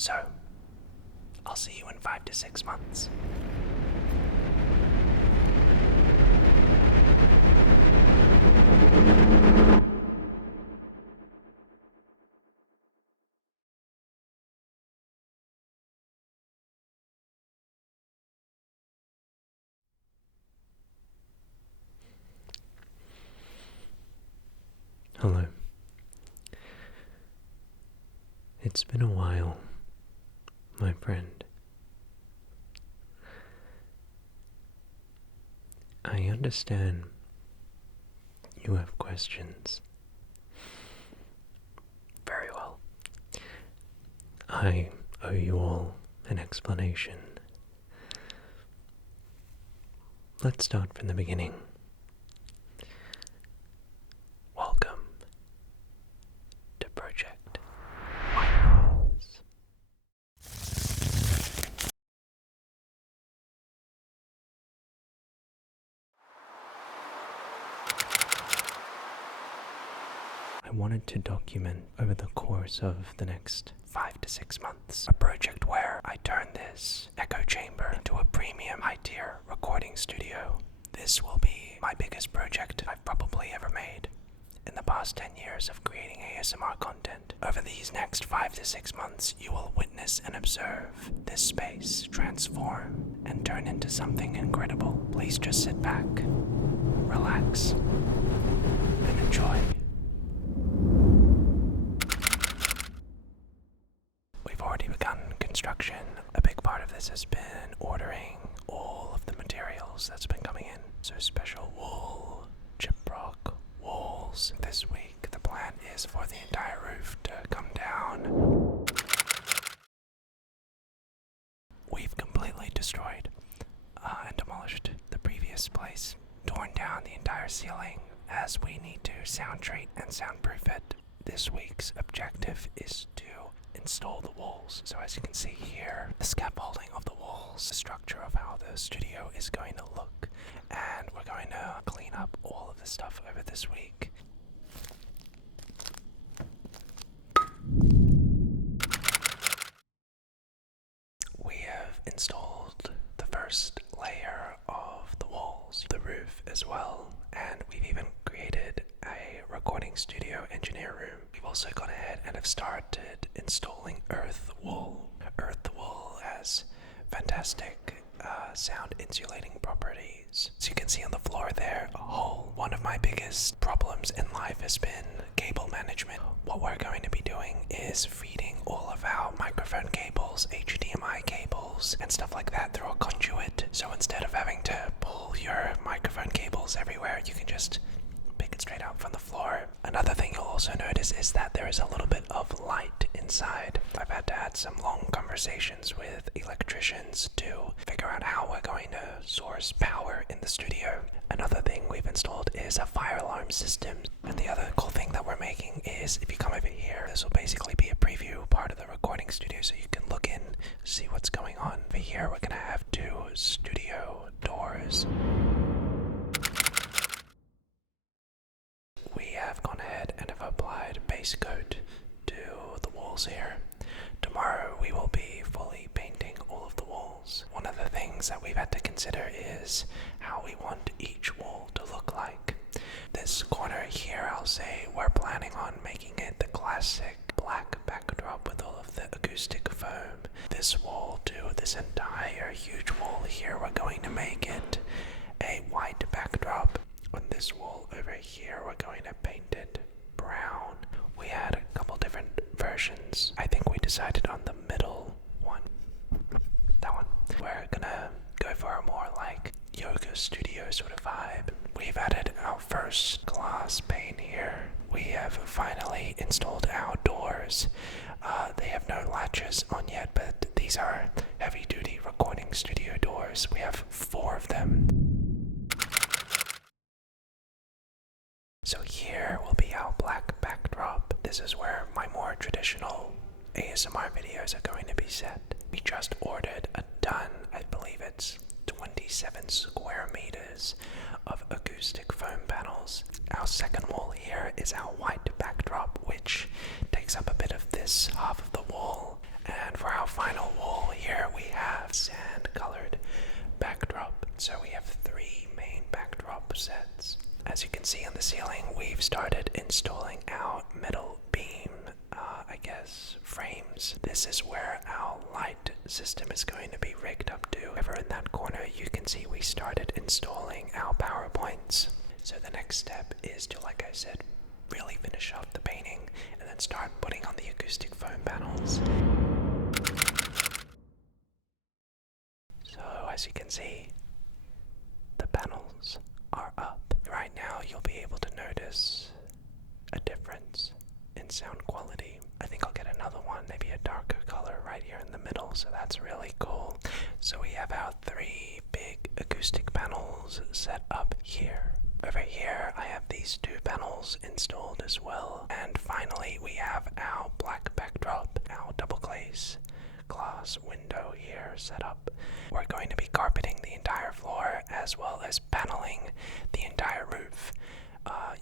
So, I'll see you in 5 to 6 months. Hello. It's been a while, my friend. I understand you have questions. Very well. I owe you all an explanation. Let's start from the beginning. Welcome to Project White Noise. I wanted to document over the course of the next 5 to 6 months. A project where I turn this echo chamber into a premium high-tier recording studio. This will be my biggest project I've probably ever made in the past 10 years of creating ASMR content. Over these next 5 to 6 months, you will witness and observe this space transform and turn into something incredible. Please just sit back, relax, and enjoy. We've already begun construction. A big part of this has been ordering all of the materials that's been coming in. So special wool, gyprock, walls. This week the plan is for the entire roof to come down. We've completely destroyed and demolished the previous place, torn down the entire ceiling as we need to sound treat and soundproof it. This week's objective is to install the walls. So as you can see here, the scaffolding of the walls, the structure of how the studio is going to look, and we're going to clean up all of this stuff over this week. We have installed the first layer of the walls, the roof as well, and we've even created a recording studio engineer room. We've also gone ahead and have started installing earth wool. Earth wool has fantastic sound insulating properties. As you can see on the floor there, a hole. One of my biggest problems in life has been cable management. What we're going to be doing is feeding all of our microphone cables, HDMI cables, and stuff like that through a conduit. So instead of having to pull your microphone cables everywhere, you can just pick it straight out from the floor. Another thing you'll also notice is that there is a little bit of light inside. I've had to have some long conversations with electricians to figure out how we're going to source power in the studio. Another thing we've installed is a fire alarm system. And the other cool thing that we're making is, if you come over here, this will basically be a preview part of the recording studio so you can look in, see what's going on. Over here we're going to have 2 studio doors. We have gone ahead and have applied base coat to the walls here. Tomorrow we will be fully painting all of the walls. One of the things that we've had to consider is how we want each wall to look like. This corner here, I'll say, we're planning on making it the classic black backdrop with all of the acoustic foam. This wall too, this entire huge wall here, we're going to make it a white backdrop. On this wall over here, we're going to paint it brown. We had a couple different versions. I think we decided on the middle one. That one. We're gonna go for a more like yoga studio sort of vibe. We've added our first glass pane here. We have finally installed our doors. They have no latches on yet, but these are heavy-duty recording studio doors. We have 4 of them. So here will be our black backdrop. This is where my more traditional ASMR videos are going to be set. We just ordered a ton, I believe it's 27 square meters of acoustic foam panels. Our second wall here is our white backdrop, which takes up a bit of this half of the wall. And for frames. This is where our light system is going to be rigged up to. Over in that corner, you can see we started installing our power points. So the next step is to, like I said, really finish off the painting and then start putting on the acoustic foam panels. So as you can see, the panels are up. Right now you'll be able to notice a difference in sound quality. I think I'll get another one, maybe a darker color right here in the middle, so that's really cool. So we have our 3 big acoustic panels set up here. Over here I have these 2 panels installed as well. And finally we have our black backdrop, our double glaze glass window here set up. We're going to be carpeting the entire floor as well as paneling the entire roof.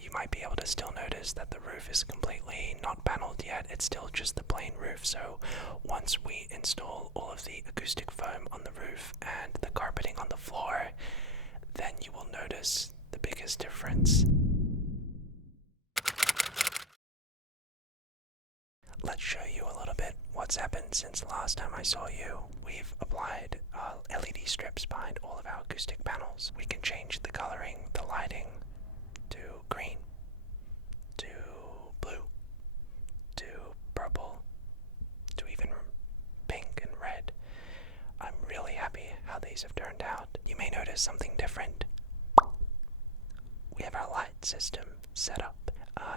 You might be able to still notice that the roof is completely not paneled yet. It's still just the plain roof. So once we install all of the acoustic foam on the roof and the carpeting on the floor, then you will notice the biggest difference. Let's show you a little bit what's happened since the last time I saw you. We've applied LED strips behind all of our acoustic panels. We can change the coloring, the lighting, to green, to blue, to purple, to even pink and red. I'm really happy how these have turned out. You may notice something different. We have our light system set up.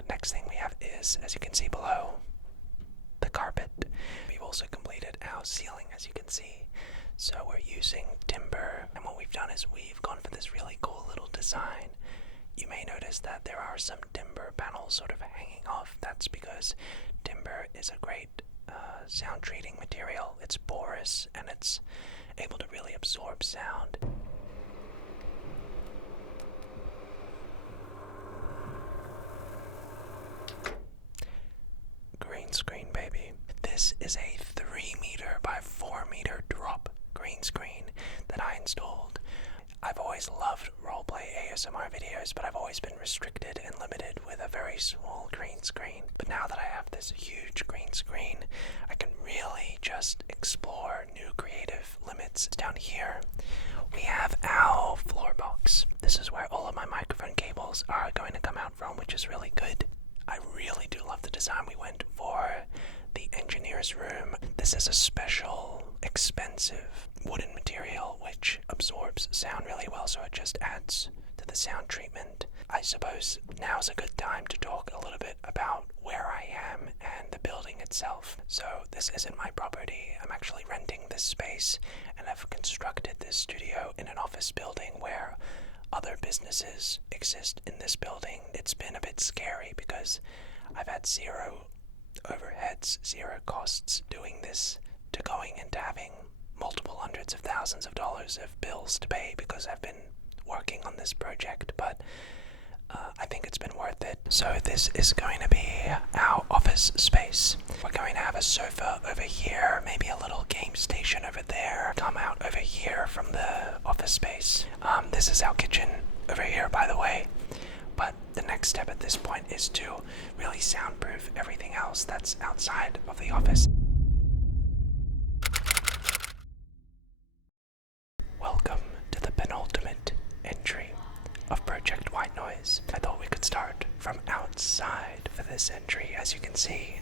Next thing we have is, as you can see below, the carpet. We've also completed our ceiling, as you can see. So we're using timber, and what we've done is we've gone for this really cool little design. You may notice that there are some timber panels sort of hanging off. That's because timber is a great sound treating material. It's porous and it's able to really absorb sound. Green screen, baby. This is a 3 meter by 4 meter drop green screen that I installed. I've always loved roleplay ASMR videos, but I've always been restricted and limited with a very small green screen. But now that I have this huge green screen, I can really just explore new creative limits. Down here, we have our floor box. This is where all of my microphone cables are going to come out from, which is really good. I really do love the design we went for the engineer's room. This is a special, expensive wooden material which absorbs sound really well, so it just adds to the sound treatment. I suppose now's a good time to talk a little bit about where I am and the building itself. So this isn't my property. I'm actually renting this space, and I've constructed this studio in an office building where other businesses exist in this building. It's been a bit scary because I've had 0 overheads, 0 costs doing this, to going into having multiple hundreds of thousands of dollars of bills to pay because I've been working on this project, but I think it's been worth it. So this is going to be our office space. We're going to have a sofa over here, maybe a little game station over there. Come out over here from the office space. This is our kitchen over here, by the way. But the next step at this point is to really soundproof everything else that's outside of the office. Welcome to the penultimate entry of Project White Noise. I thought we could start from outside for this entry. As you can see,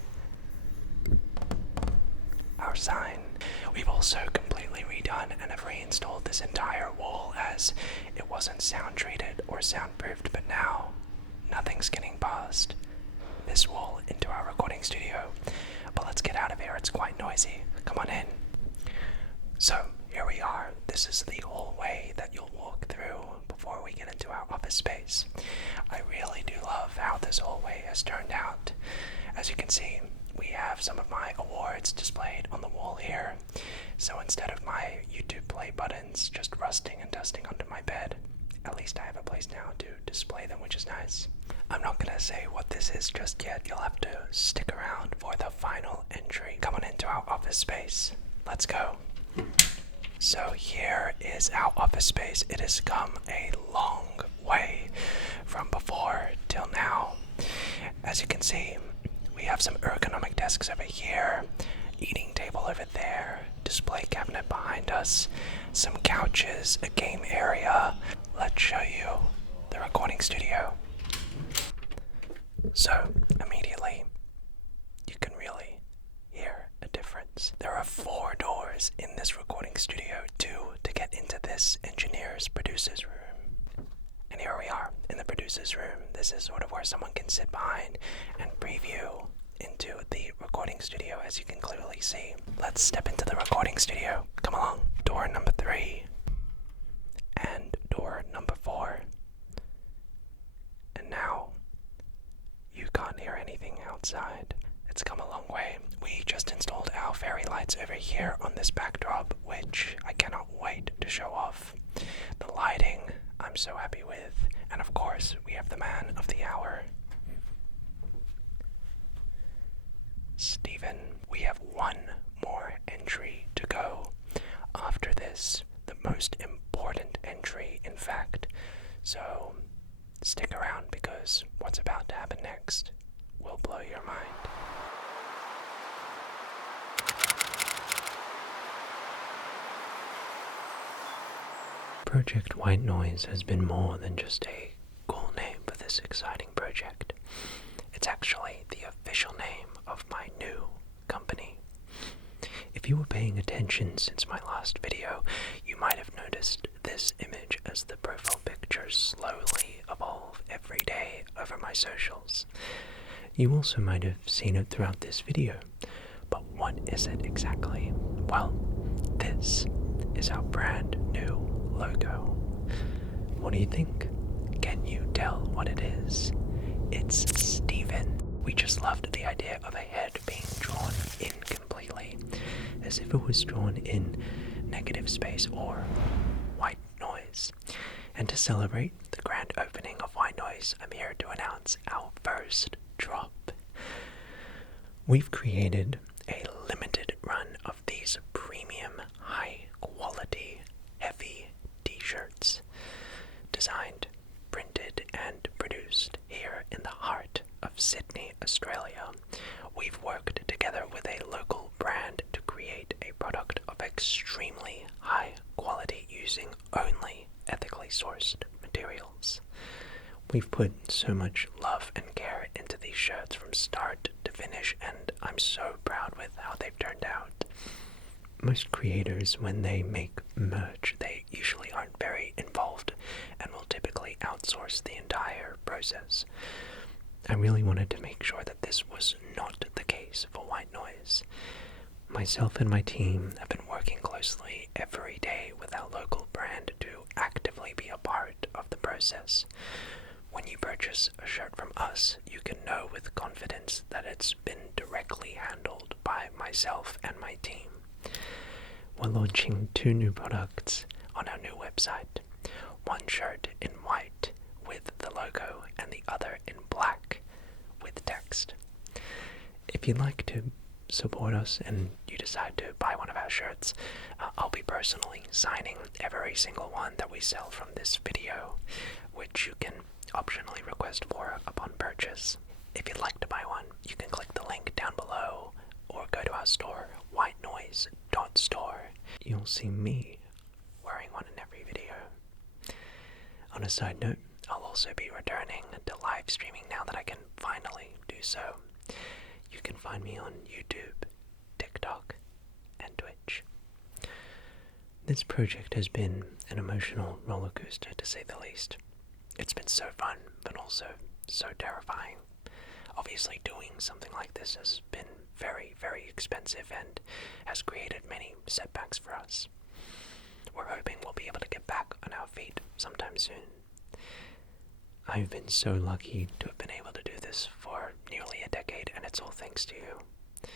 our sign. We've also completely redone and have reinstalled this entire wall as it wasn't sound treated or soundproofed, but now nothing's getting past this wall into our recording studio. But let's get out of here, it's quite noisy. Come on in. So here we are. This is the hallway that you'll walk through before we get into our office space. I really do love how this hallway has turned out. As you can see, we have some of my awards displayed on the wall here. So instead of my YouTube play buttons just rusting and dusting under my bed, at least I have a place now to display them, which is nice. I'm not gonna say what this is just yet. You'll have to stick around for the final entry. Come on into our office space. Let's go. So here is our office space. It has come a long way from before till now. As you can see, we have some ergonomic desks over here, eating table over there, display cabinet behind us, some couches, a game area. Let's show you the recording studio. So, immediately, you can really hear a difference. There are 4 doors in this recording studio, 2 to get into this engineer's producer's room. And here we are in the producer's room. This is sort of where someone can sit behind and preview into the recording studio, as you can clearly see. Let's step into the recording studio. Come along. Door number 3 and door number 4. And now you can't hear anything outside. It's come a long way. We just installed our fairy lights over here on this backdrop, which I cannot wait to show off. The lighting I'm so happy with. And of course, we have the man of the hour, Steven. We have 1 more entry to go. After this, the most important entry, in fact. So stick around, because what's about to happen next will blow your mind. Project White Noise has been more than just a cool name for this exciting project. It's actually the official name of my new company. If you were paying attention since my last video, you might have noticed this image as the profile picture slowly evolve every day over my socials. You also might have seen it throughout this video, but what is it exactly? Well, this is our brand new logo. What do you think? Can you tell what it is? It's Steven. We just loved the idea of a head being drawn in completely, as if it was drawn in negative space or white noise. And to celebrate the grand opening of White Noise, I'm here to announce our first drop. We've created a limited run of these premium, high quality, heavy t-shirts, designed, printed, and produced here in the heart of Sydney, Australia. We've worked together with a local brand to create a product of extremely high quality using only ethically sourced materials. We've put so much love and care into these shirts from start to finish, and I'm so proud with how they've turned out. Most creators, when they make merch, they usually aren't very involved and will typically outsource the entire process. I really wanted to make sure that this was not the case for White Noise. Myself and my team have been working closely every day with our local brand to actively be a part of the process. When you purchase a shirt from us, you can know with confidence that it's been directly handled by myself and my team. We're launching 2 new products on our new website. One shirt in white with the logo and the other in black with text. If you'd like to support us and you decide to buy one of our shirts, I'll be personally signing every single one that we sell from this video, which you can optionally request for upon purchase. If you'd like to buy one, you can click the link down below or go to our store, whitenoise.store. You'll see me wearing one in every video. On a side note, I'll also be returning to live streaming now that I can finally do so. You can find me on YouTube, TikTok, and Twitch. This project has been an emotional roller coaster, to say the least. It's been so fun, but also so terrifying. Obviously, doing something like this has been very, very expensive and has created many setbacks for us. We're hoping we'll be able to get back on our feet sometime soon. I've been so lucky to have been able to do this for nearly a decade, and it's all thanks to you.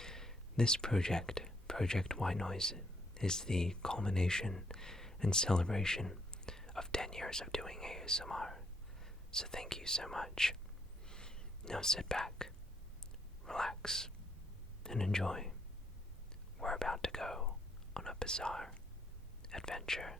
This project, Project White Noise, is the culmination and celebration of 10 years of doing ASMR. So thank you so much. Now sit back, relax, and enjoy. We're about to go on a bizarre adventure.